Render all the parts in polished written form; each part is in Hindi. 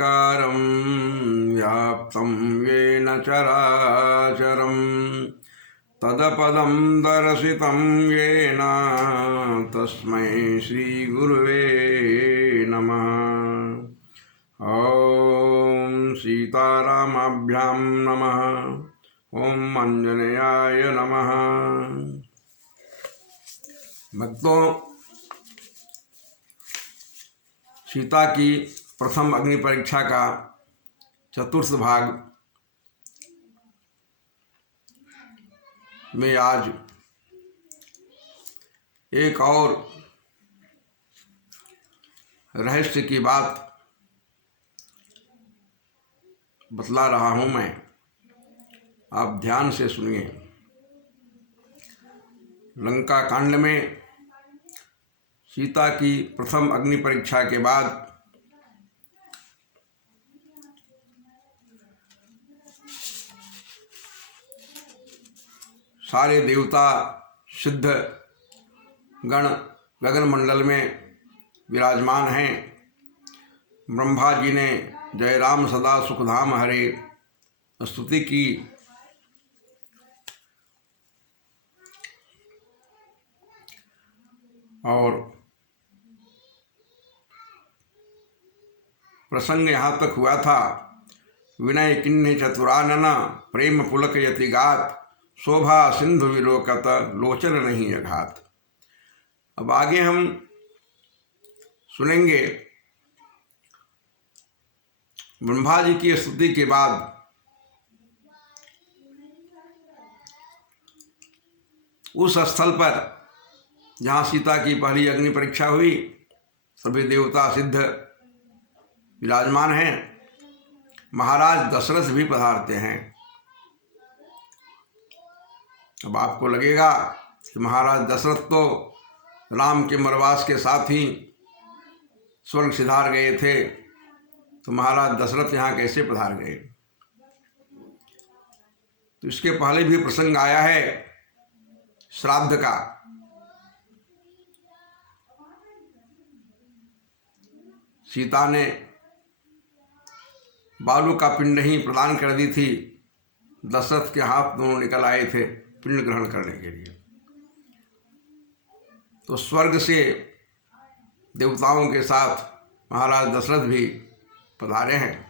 निराकारं व्याप्तं येन चराचरं तदपदं दर्शितं येन तस्मै श्रीगुरुवे नमः। ॐ सीतारामाभ्यां नमः। ॐ आंजनेयाय नमः। भक्तों, सीता की प्रथम अग्नि परीक्षा का चतुर्थ भाग में आज एक और रहस्य की बात बतला रहा हूं मैं, आप ध्यान से सुनिए। लंका कांड में सीता की प्रथम अग्नि परीक्षा के बाद सारे देवता सिद्ध गण गगन मंडल में विराजमान हैं। ब्रह्मा जी ने जय राम सदा सुखधाम हरे स्तुति की। और प्रसंग यहाँ तक हुआ था, विनय किन्ने चतुरानन प्रेम पुलक यति गात शोभा सिंधु विलोकत लोचन नहीं अघात। अब आगे हम सुनेंगे ब्रह्मा जी की स्तुति के बाद उस स्थल पर जहाँ सीता की पहली अग्नि परीक्षा हुई, सभी देवता सिद्ध विराजमान हैं। महाराज दशरथ भी पधारते हैं। अब आपको लगेगा कि महाराज दशरथ तो राम के वनवास के साथ ही स्वर्ग सिधार गए थे, तो महाराज दशरथ यहाँ कैसे पधार गए? तो इसके पहले भी प्रसंग आया है श्राद्ध का। सीता ने बालू का पिंड ही प्रदान कर दी थी, दशरथ के हाथ दोनों निकल आए थे पिंड ग्रहण करने के लिए। तो स्वर्ग से देवताओं के साथ महाराज दशरथ भी पधारे हैं।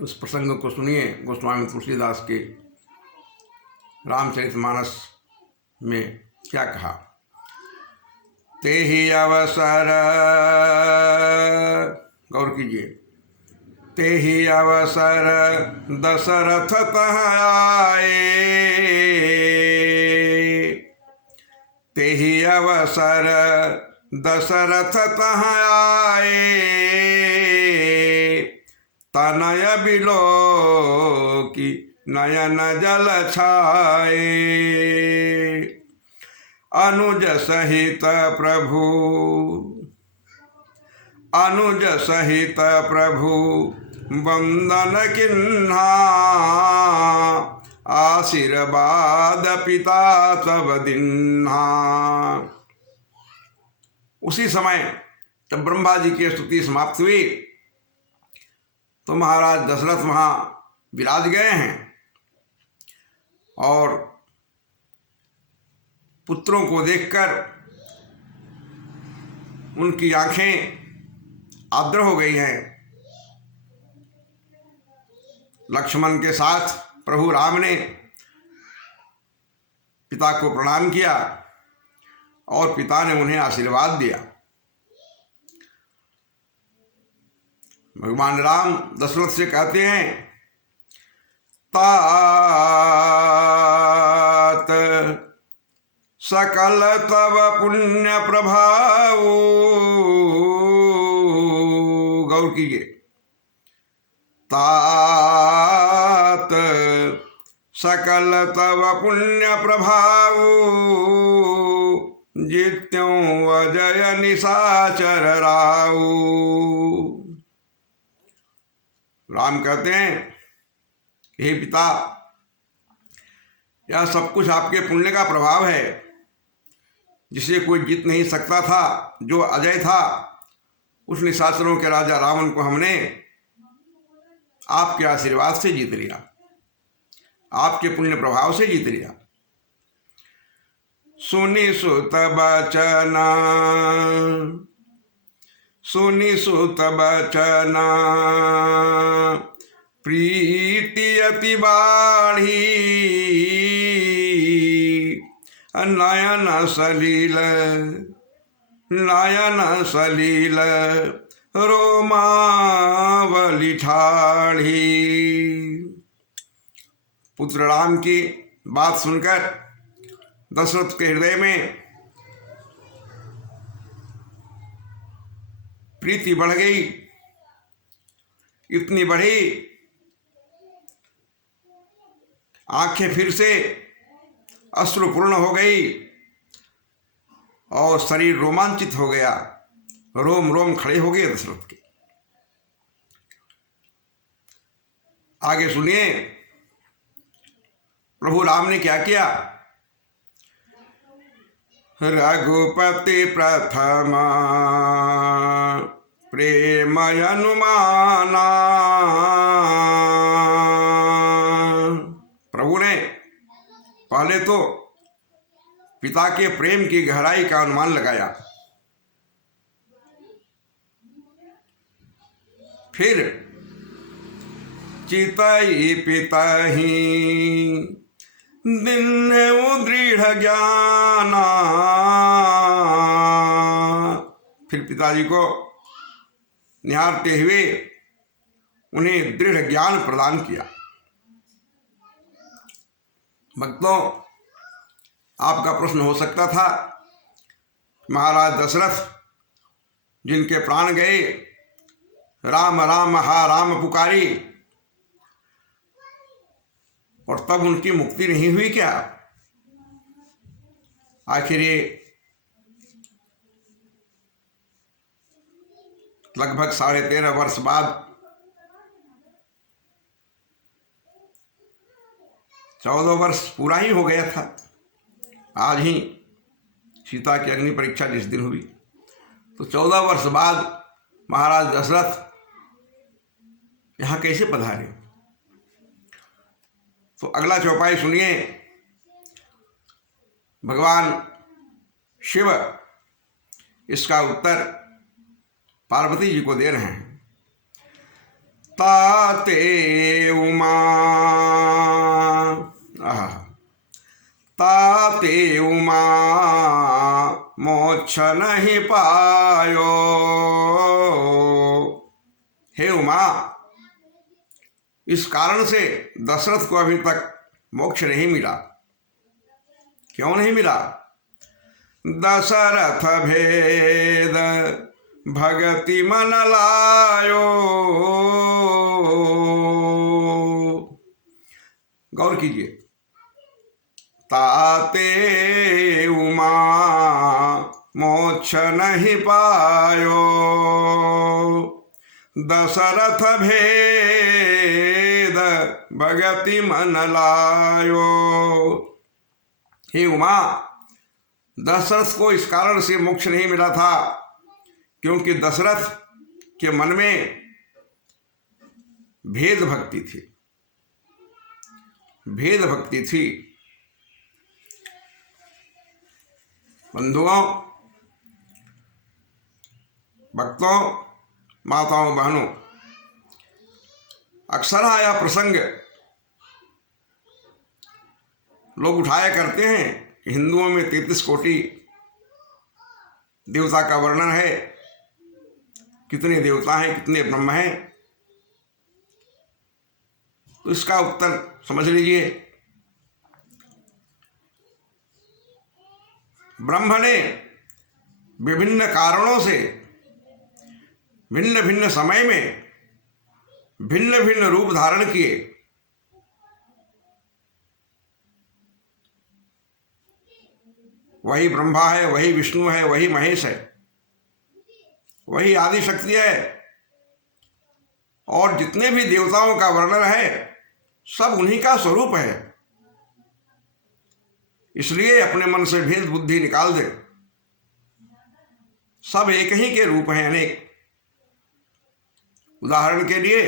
उस प्रसंग को सुनिए गोस्वामी तुलसीदास के रामचरितमानस में क्या कहा। ते ही अवसर, गौर कीजिए, ते ही अवसर दशरथ तह आए, ते ही अवसर दशरथ तह आए, तनय बिलो की नयन जल छाए, अनुज सहित प्रभु, अनुज सहित प्रभु वंदन किन्हा, आशीर्वाद पिता तब दिन्हा। उसी समय जब ब्रह्मा जी की स्तुति समाप्त हुई तो महाराज दशरथ वहाँ विराज गए हैं और पुत्रों को देखकर उनकी आंखें आर्द्र हो गई हैं। लक्ष्मण के साथ प्रभु राम ने पिता को प्रणाम किया और पिता ने उन्हें आशीर्वाद दिया। भगवान राम दशरथ से कहते हैं, तात सकल तव पुण्य प्रभाव, गौर कीजिए, तात सकल तव पुण्य प्रभाव, जित्यों अजय निशाचर राऊ। राम कहते हैं, हे पिता, यह सब कुछ आपके पुण्य का प्रभाव है, जिसे कोई जीत नहीं सकता था। जो अजय था, उस निशाचरों के राजा रावण को हमने आपके आशीर्वाद से जीत लिया, आपके पुण्य प्रभाव से जीत लिया। सुनि सुत बचना, सुनि सुत बचना, प्रीति अति बाढ़ी, नयन सलील, नयन सलील, रोमावली ठाढ़ी। पुत्र राम की बात सुनकर दशरथ के हृदय में प्रीति बढ़ गई, इतनी बढ़ी आंखें फिर से अश्रुपूर्ण हो गई और शरीर रोमांचित हो गया, रोम रोम खड़े हो गए दशरथ के। आगे सुनिए प्रभु राम ने क्या किया। रघुपति प्रथमा प्रेम अनुमाना, प्रभु ने पहले तो पिता के प्रेम की गहराई का अनुमान लगाया, फिर चितई पितहि दिन्हु दृढ़ ज्ञाना, फिर पिताजी को निहारते हुए उन्हें दृढ़ ज्ञान प्रदान किया। भक्तों, आपका प्रश्न हो सकता था, महाराज दशरथ जिनके प्राण गए, राम राम हा राम पुकारी, और तब उनकी मुक्ति नहीं हुई क्या? आखिर ये लगभग 13.5 वर्ष बाद 14 वर्ष पूरा ही हो गया था। आज ही सीता की अग्नि परीक्षा जिस दिन हुई, तो 14 वर्ष बाद महाराज दशरथ यहाँ कैसे पधारे? तो अगला चौपाई सुनिए। भगवान शिव इसका उत्तर पार्वती जी को दे रहे हैं। ताते उमा, ताते उमा मोक्ष नहीं पायो। हे उमा, इस कारण से दशरथ को अभी तक मोक्ष नहीं मिला। क्यों नहीं मिला? दशरथ भेद भगति मन लायो। गौर कीजिए, ताते उमा मोक्ष नहीं पायो, दशरथ भेद भगति मन लायो। हे उमा, दशरथ को इस कारण से मोक्ष नहीं मिला था क्योंकि दशरथ के मन में भेद भक्ति थी, भेद भक्ति थी। बंधुओं, भक्तों, माताओं, बहनों, अक्सर आया प्रसंग लोग उठाया करते हैं कि हिंदुओं में 33 कोटि देवता का वर्णन है। कितने देवता हैं, कितने ब्रह्म हैं? तो इसका उत्तर समझ लीजिए। ब्रह्म ने विभिन्न कारणों से भिन्न भिन्न समय में भिन्न भिन्न रूप धारण किए। वही ब्रह्मा है, वही विष्णु है, वही महेश है, वही आदि शक्ति है, और जितने भी देवताओं का वर्णन है सब उन्हीं का स्वरूप है। इसलिए अपने मन से भेद बुद्धि निकाल दे, सब एक ही के रूप हैं, अनेक। उदाहरण के लिए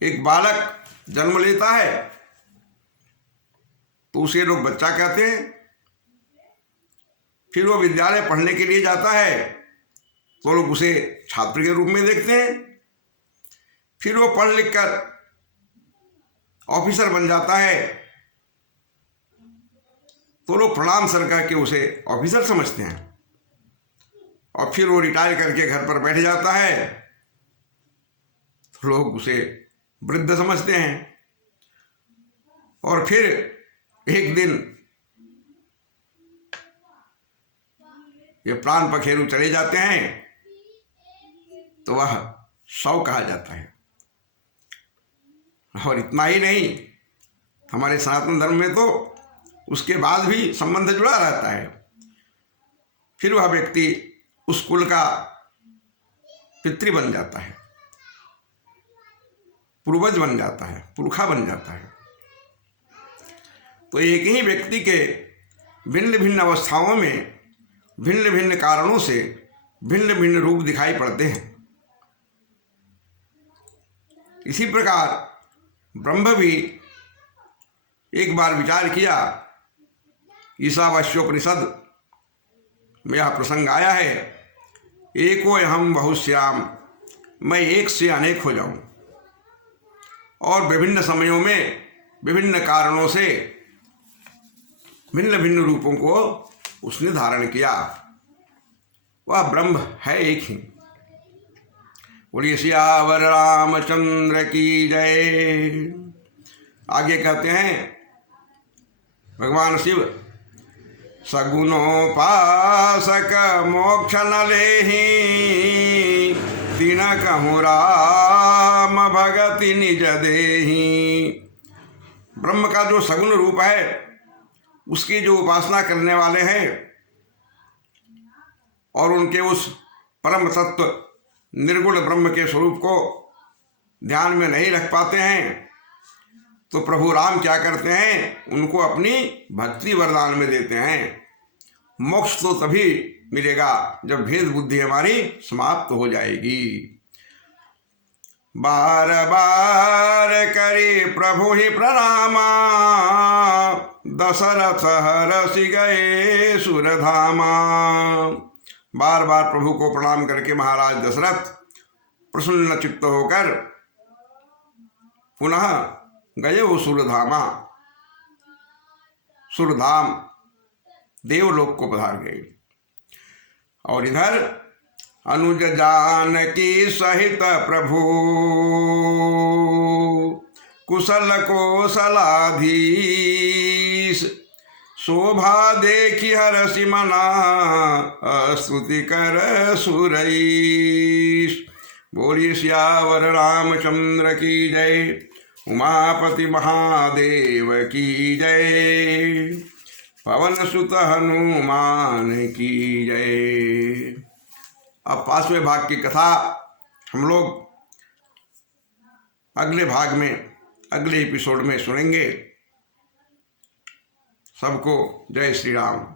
एक बालक जन्म लेता है तो उसे लोग बच्चा कहते हैं। फिर वो विद्यालय पढ़ने के लिए जाता है तो लोग उसे छात्र के रूप में देखते हैं। फिर वो पढ़ लिख कर ऑफिसर बन जाता है तो लोग प्रणाम सर करके उसे ऑफिसर समझते हैं। और फिर वो रिटायर करके घर पर बैठ जाता है तो लोग उसे वृद्ध समझते हैं। और फिर एक दिन ये प्राण पखेरु चले जाते हैं तो वह शव कहा जाता है। और इतना ही नहीं, हमारे सनातन धर्म में तो उसके बाद भी संबंध जुड़ा रहता है। फिर वह व्यक्ति उस कुल का पितृ बन जाता है, पूर्वज बन जाता है, पुरखा बन जाता है। तो एक ही व्यक्ति के भिन्न भिन्न अवस्थाओं में भिन्न भिन्न कारणों से भिन्न भिन्न रूप दिखाई पड़ते हैं। इसी प्रकार ब्रह्म भी एक बार विचार किया, ईशावास्योपनिषद में यह प्रसंग आया है, एको अहम बहुश्याम, मैं एक से अनेक हो जाऊं। और विभिन्न समयों में विभिन्न कारणों से भिन्न भिन्न रूपों को उसने धारण किया। वह ब्रह्म है एक ही। बोलिए सियावर रामचंद्र की जय। आगे कहते हैं भगवान शिव, सगुणोपासक मोक्ष न लेहि, तीन कहूँ राम भगति निज देहि। ब्रह्म का जो सगुण रूप है उसकी जो उपासना करने वाले हैं और उनके उस परम तत्व निर्गुण ब्रह्म के स्वरूप को ध्यान में नहीं रख पाते हैं तो प्रभु राम क्या करते हैं, उनको अपनी भक्ति वरदान में देते हैं। मोक्ष तो तभी मिलेगा जब भेद बुद्धि हमारी समाप्त हो जाएगी। बार बार करे प्रभु ही प्रणामा, दशरथ हरसि गए सुरधामा। बार बार प्रभु को प्रणाम करके महाराज दशरथ प्रसन्न चित्त होकर पुनः गए वो सुरधामा, सुरधाम देवलोक को पधार गए। और इधर अनुज जानकी सहित प्रभु, कुशल कौशलाधीश, शोभा देखी हरसि मना, स्तुति कर सुरईश। बोलिए सियावर रामचंद्र की जय, उमापति महादेव की जय, पवन सुत हनुमान की जय। अब 5वें भाग की कथा हम लोग अगले भाग में अगले एपिसोड में सुनेंगे। सबको जय श्री राम।